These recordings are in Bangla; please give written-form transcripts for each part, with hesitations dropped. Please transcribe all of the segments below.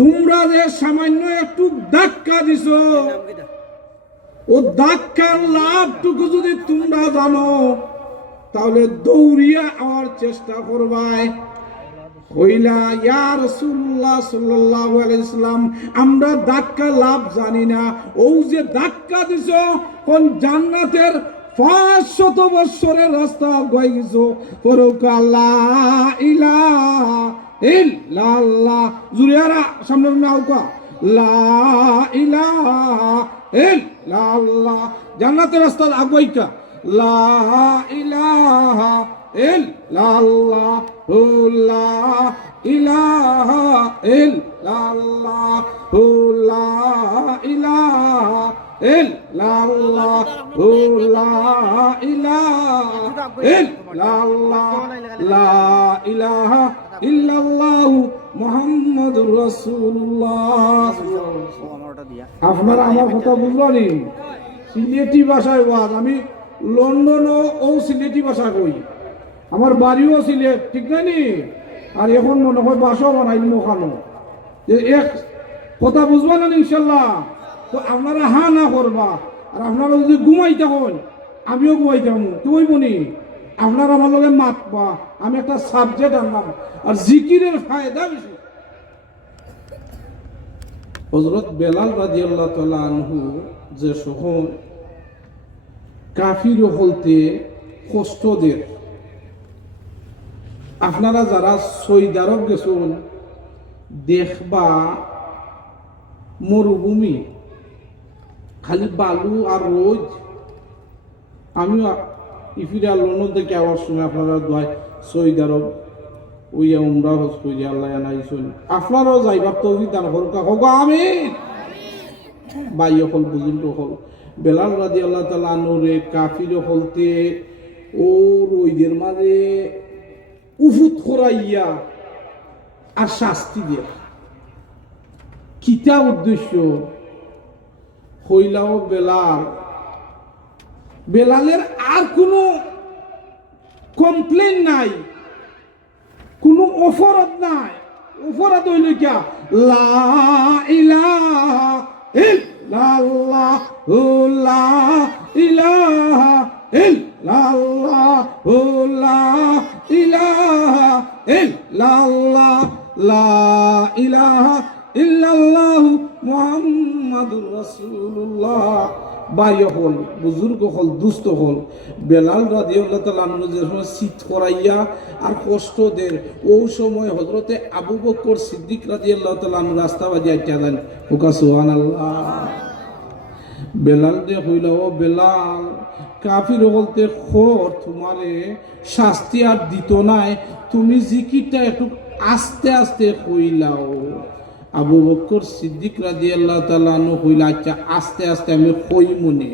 তোমরা যে সামান্য একটু ধাক্কা দিছো, ও ধাক্কার লাভটুকু যদি তোমরা জানো তাহলে দৌড়িয়া আমার চেষ্টা করবাই। কইলা ইয়া রাসূলুল্লাহ সাল্লাল্লাহু আলাইহি সাল্লাম, আমরা ধাক্কা লাভ জানি না। ও যে ধাক্কা দিছো কোন জান্নাতের 500 বছরের রাস্তা গই গেছো, পরকা লা ইলাহা ইল্লাল্লাহ। জুরিয়ারা সামনে আউকা, লা ইলাহা ইল্লাল্লাহ। জান্নাতের রাস্তা আগবাইকা, লা ইলাহা ইল্লাল্লাহ, লা ইলাহা ইল্লাল্লাহ, লা ইলাহা ইল্লাল্লাহ, লা ইলাহা ইল্লাল্লাহ, লা ইলাহা ইল্লাল্লাহ মুহাম্মাদুর রাসূলুল্লাহ। আপনারা আমার কথা বুঝলেন? সিলেটি ভাষায় ওয়াজ। আমি লন্ডনও ও সিলেটি ভাষা কই, আমার বাড়িও সিলেট, ঠিক না নি? আর এখন মনে হয় বাসাও বানাইল ওখানো, যে এক কথা বুঝবা না ইনশাল্লাহ। তো আপনারা হা না করবা, আর আপনারা যদি ঘুমাইতে হন আমিও ঘুমাইতে হম, তুই বনি আপনারা আমার লগে মাতবা। আমি একটা সাবজেক্ট আনলাম, আর জিকিরের ফায়দা বেশি। হযরত বেলাল রাদিয়াল্লাহু তাআলা আনহু যে সহন কাফির হলতে কষ্টদের, আপনারা যারা সৌদি আরব গেছেন দেখবা মরুভূমি, খালি বালু আর রোদ। আমি ইফিরা লন্ডন থেকে আওয়ার সময় আপনারা দোয়ায় সৌদি আরব ওইয়া উমরা হজ করি আল্লাহ আনাইছেন, আপনারাও যাইবার তৌফিক দান করুক। হোক আমিন। বাইয় হল বুজুর্গ হল বেলাল রাদিয়াল্লাহু তাআলা আনহুরে কাফির হলতে ও রোদের মাঝে উফুত করাইয়া আর শাস্তি দিয়া কিতা উদ্দেশ্য হইলাও বেলাল, বেলালের আর কোনো কমপ্লেন নাই, কোনো অপরাধ নাই। অপরাধ হইল কিয়া লা ইলাহা ইল্লাল্লাহ, লা ইলাহা ইল্লাল্লাহ, লা ইলাহা ইল্লাল্লাহ, লা ইলাহা ইল্লাল্লাহ মুহাম্মাদুর রাসূলুল্লাহ। ভাই হল বুজুর্গ হল দুস্থ হল বেলাল রাদিয়াল্লাহু তাআলা আনহু যে সময় শীত করাইয়া আর কষ্ট দের, ওই সময় হযরতে আবু বকর সিদ্দিক রাদিয়াল্লাহু তাআলা আনহু রাস্তা বাজি আইতা দেন, ওকা সুবহানাল্লাহ। বেলাল দে হইলা ও বেলাল, কাফির হলতে খোর তোমারে শাস্তি আর দিত নাই, তুমি জিকিরটা একটু আস্তে আস্তে কইলাও। আবু বকর সিদ্দিক রাদিয়াল্লাহু তাআলা আনহু কইলা আচ্ছা আস্তে আস্তে আমি কই মনে।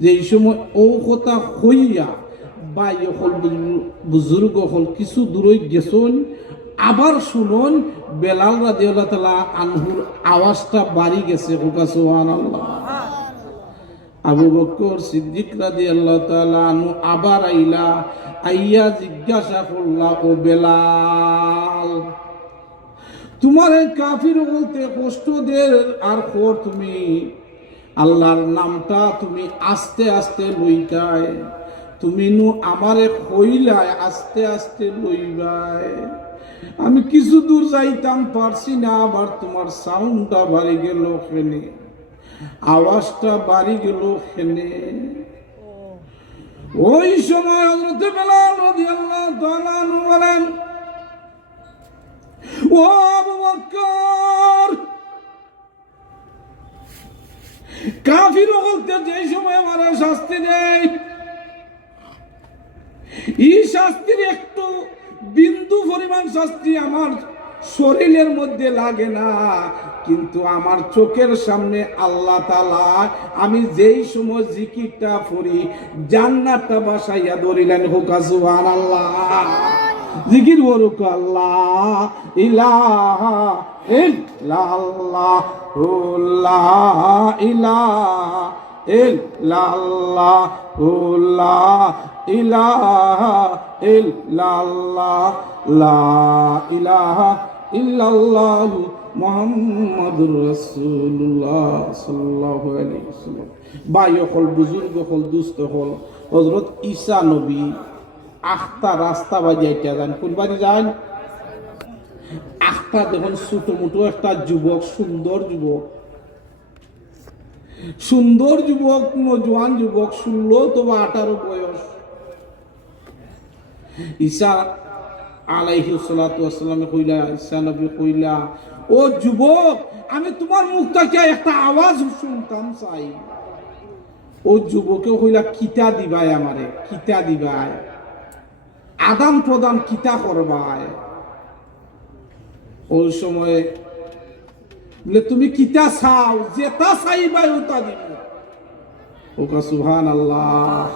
যে এই সময় ও কথা কইয়া বাই হল বুজুর্গ হল কিছু দূরই গেছন, আবার শুনুন বেলাল রাদিয়াল্লাহু তাআলা আনহুর আওয়াজটা বাড়ি গেছে, ওকা সুবহানাল্লাহ। আবু বকর সিদ্দিক রাদিয়াল্লাহু তাআলা আনহু আবার আইলা, আইয়া জিজ্ঞাসা করলা ও বেলাল, তোমার কাফির বলতে কষ্ট দে আর খোর, তুমি আল্লাহর নামটা তুমি আস্তে আস্তে লইতাই, তুমি নু আমারে কইলায় আস্তে আস্তে লইবাই। আমি কিছু দূর যাইতাম পারছি না, আবার তোমার সাউন্ডটা বাড়ি গেল খেনে, আওয়াজটা বাড়ি গেল খেনে। ওই সময় হযরত বেলাল রাদিয়াল্লাহু তাআলা আনহু বলেন, ও আবু বকর, কাফির বলতে যে সময় আমার শাস্তি দেয়, এই শাস্তির একটু বিন্দু পরিমাণ শাস্তি আমার শরীরের মধ্যে লাগে না, কিন্তু আমার চোখের সামনে আল্লাহ তাআলা আমি যেই সময় জিকিরটা পড়ি জান্নাতটা বাসাইয়া ধরিলেন, হোকা সুবহানাল্লাহ। জিকির বলুক আল্লাহ ইলাহা ইল্লাল্লাহ, লা ইলাহা ইল্লাল্লাহ, লা ইলাহা ইল্লাল্লাহ, লা ইলাহা ইল্লাল্লাহ মুহাম্মাদুর রাসূলুল্লাহ সাল্লাল্লাহু আলাইহি ওয়াসাল্লাম। ভাই হল, বুজুর্গ হল, দুস্থ হল, হযরত ঈসা নবী আখতা রাস্তা বাজাইতে যান। কোন বাড়ি যান? আখতা দেখুন, ছোট মোটো একটা যুবক, সুন্দর যুবক, সুন্দর যুবক, নজওয়ান যুবক, 16 অথবা 18 বয়স। ঈসা আলাইহিস সালাতু ওয়াসসালাম কইলা, ঈসা নবী কইলা, ও যুবক, আমি তোমার মুখ থেকে একটা আওয়াজ শুনতাম চাই। ও যুবকে কইলা, কিতা দিবাই আমারে, কিতা দিবাই, আদান প্রদান কিতা করবাই? ওই সময় বলে, তুমি কিতা চাও, যেটা চাইবাই ওটা দিব। ওকা সুবহানাল্লাহ,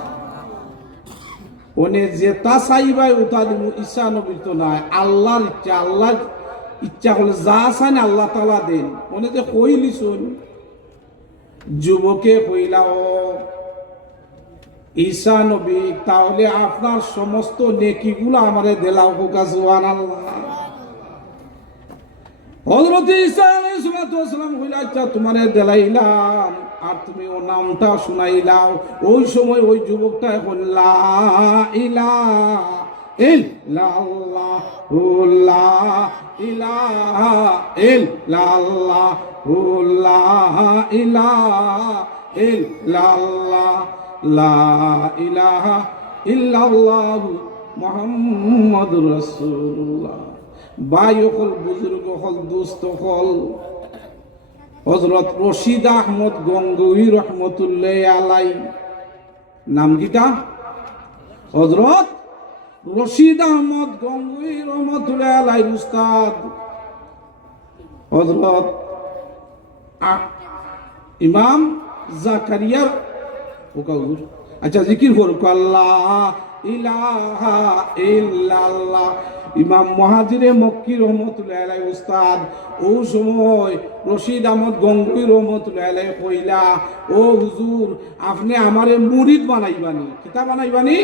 ওনে যেটা চাইবাই ওটা দিব। ঈসা নবীর তো নাই, আল্লাহর ইচ্ছা, আল্লাহর ইচ্ছা হলে যা চান আল্লাহ তাআলা দেন। ওনে যে কইলি শুন, যুবকে কইলা, ও ঈসা নবী, তাহলে আপনার সমস্ত নেকিগুলো আমারে দেলাও। ওকা সুবহানাল্লাহ। হযরত ঈসা আলাইহিস সালাম কইলা, আচ্ছা তোমারে দেলাইলাম, আর তুমি ওর নামটা শুনাইলাও। ওই সময় ওই যুবকটা এখন লা ইলাহা ইল্লাল্লাহু লা ইলাহা ইল্লাল্লাহু লা ইলাহা ইল্লাল্লাহ লা ইলাহা ইল্লাল্লাহু মুহাম্মাদুর রাসূলুল্লাহ। ভাই হল, বুজুর্গ হল, দুস্থ হল, হযরত রশিদ আহমদ গঙ্গোহী রহমতুল্লাহ আলাই, নাম কিটা? হযরত রশিদ আহমদ গঙ্গোহী রহমতুল্লাহ আলাই উস্তাদ হযরত ইমাম জাকারিয়া। ওকা হুজুর, আচ্ছা জিকির করুক, আল্লাহ ইলাহা ইল্লাল্লাহ। ইমাম মুহাজিরে মক্কি রহমতুল্লাহ আলাইহি উস্তাদ ও সময় রশিদ আহমদ গঙ্গোহী রহমতুল্লাহ আলাইহি কইলা, ও হুজুর, আপনি আমারে মুরিদ বানাইবানি? কিতা বানাইবানি?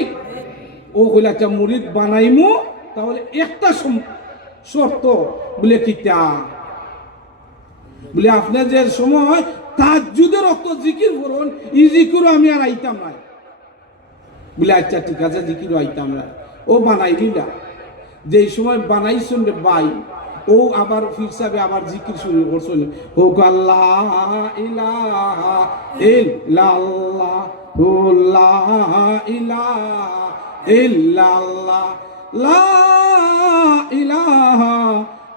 ও কইলা, আচ্ছা মুরিদ বানাইমু, তাহলে একটা শর্ত। বলে কিতা? বলে আপনি যে সময় তাহাজ্জুদের রক্ত জিকির করুন, ই জিকিরও আমি আর আইতাম না। বলে আচ্ছা ঠিক আছে, জিকিরও আইতাম না। ও বানাই দিলা। যেই সময় বানাইছেন রে ভাই, ও আবার ফির সাহেব আবার জিকির শুরু করছেন, ও আল্লাহ ইলাহা ইল্লাল্লাহু লা ইলাহা ইল্লাল্লাহ লা ইলাহা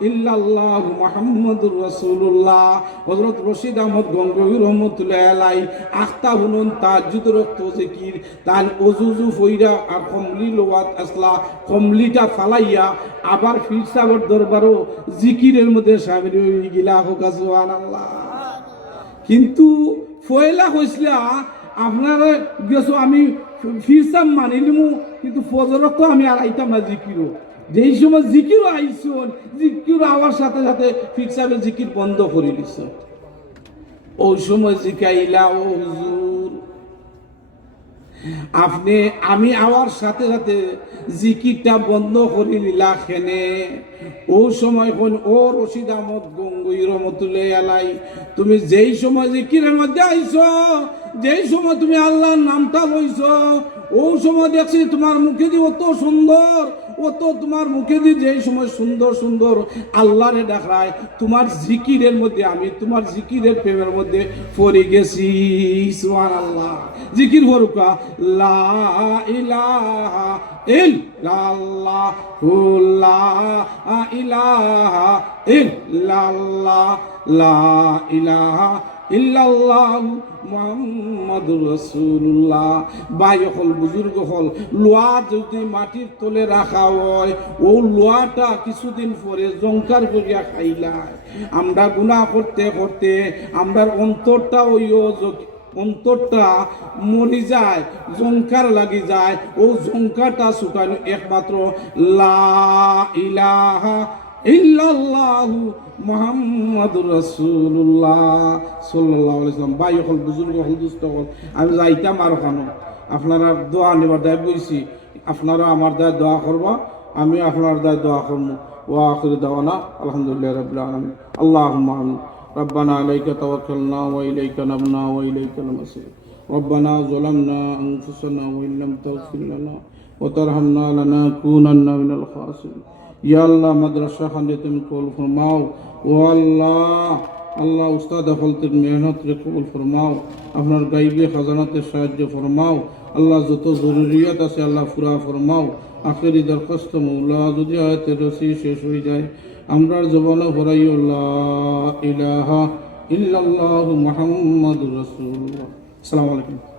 ইল্লাল্লাহু মুহাম্মাদুর রাসূলুল্লাহ। হযরত রশিদ আহমদ গঙ্গোহী রহমতুল্লাহ আলাই আখতা হুনুন তাহাজ্জুদের রক্ত জিকির তান ওজুজু ফইরা আর কমলি লোয়াত আসলা, কমলিটা ফালাইয়া আবার ফির সাহেবের দরবারও জিকিরের মধ্যে শামিল হয়ে গিলা। হোক সুবহানাল্লাহ। কিন্তু ফয়লা কইসলা, আপনারা গেছো আমি ফির সাহেব মানিলিমু, কিন্তু ফজরত তো আমি আর আইতাম না জিকিরও। যেই সময় জিকিরও আইসন, জিকির আওয়ার সাথে সাথে ফির সাহেবের জিকির বন্ধ করে দিছ। ওই সময় জিকাইলা, ও হুজুর, আপনি আমি আওয়ার সাথে সাথে জিকিরটা বন্ধ করে নিলা খেনে? ওই সময় কোন, ও রশিদ আহমদ গঙ্গোহী রহমতুল্লাহ আলাই, তুমি যেই সময় জিকিরের মধ্যে আইছো, যেই সময় তুমি আল্লাহর নামটা লইছ, ওই সময় দেখছি তোমার মুখে দিয়ে অত সুন্দর, অত তোমার মুখে দিয়ে যেই সময় সুন্দর সুন্দর আল্লাহরে দেখায়, তোমার জিকিরের মধ্যে আমি তোমার জিকিরের প্রেমের মধ্যে পড়ে গেছি। সুবহানাল্লাহ। জিকির করুকা, লা ইলাহা ইল্লাল্লাহু লা ইলাহা ইল্লাল্লাহ লা ইলাহা ইল্লাল্লাহু মুহাম্মাদুর রাসূলুল্লাহ। ভাই হল, বুজুর্গ হল, লোহা যদি মাটির তলে রাখা হয়, ও লোহাটা কিছুদিন পরে জংকার করিয়া খাইলায়। আমরা গুনাহ করতে করতে আমরা অন্তরটা অন্তরটা মরি যায়, জংকার লাগি যায়। ও জংকারটা শুকানো একমাত্র লা ইলাহা ইল্লাল্লাহু মুহাম্মাদুর রাসূলুল্লাহ সাল্লাল্লাহু আলাইহি ওয়াসাল্লাম। ভাই হল, বুজুর্গ হল, দুস্থ হল, আমি যাইতাম আর ওখানে আপনারা দোয়া নেবার দায় বলছি, আপনারা আমার দায় দোয়া করবা, আমি আপনার দায় দোয়া করবো। ওয়া আখিরু দাওয়ানা আলহামদুলিল্লাহি রাব্বিল আলামিন। আল্লাহুম্মা আমিন। ربنا عليك توكلنا وإليك نبنا وإليك المصير ربنا ظلمنا أنفسنا وإن لم تغفر لنا وترحمنا لنكونن من الخاسرين یا اللہ مدرسہ خانے تم قبول فرماؤ او اللہ আল্লাহ উস্তাদ আফলতের মেহনত রে কবুল ফরমাও, আপনার গাইবে খাজানাতে সাহায্য ফরমাও, আল্লাহ যত জরুরিয়াত আছে আল্লাহ পুরা ফরমাও। আখেরি দরখাস্ত মৌলা যদি আয়াতের রসি শেষ হয়ে যায় আমরার জবানে ভরাইও লা ইলাহা ইল্লাল্লাহু মুহাম্মাদুর রাসূলুল্লাহ। আসসালামু আলাইকুম।